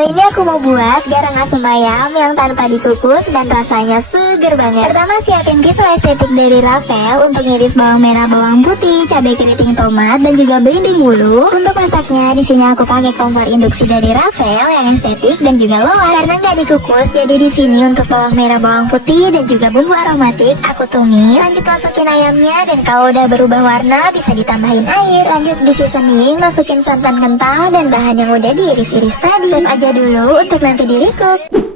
Kali ini aku mau buat garang asam ayam yang tanpa dikukus dan rasanya seger banget. Pertama siapin pisau estetik dari Rafael untuk ngiris bawang merah, bawang putih, cabai keriting, tomat, dan juga belimbing bulu. Untuk masaknya di sini aku pakai kompor induksi dari Rafael yang estetik dan juga low karena nggak dikukus. Jadi di sini untuk bawang merah, bawang putih, dan juga bumbu aromatik aku tumis. Lanjut masukin ayamnya dan kalau udah berubah warna bisa ditambahin air. Lanjut di seasoning, masukin santan kental dan bahan yang udah diiris-iris tadi. Save aja dulu untuk nanti di recook.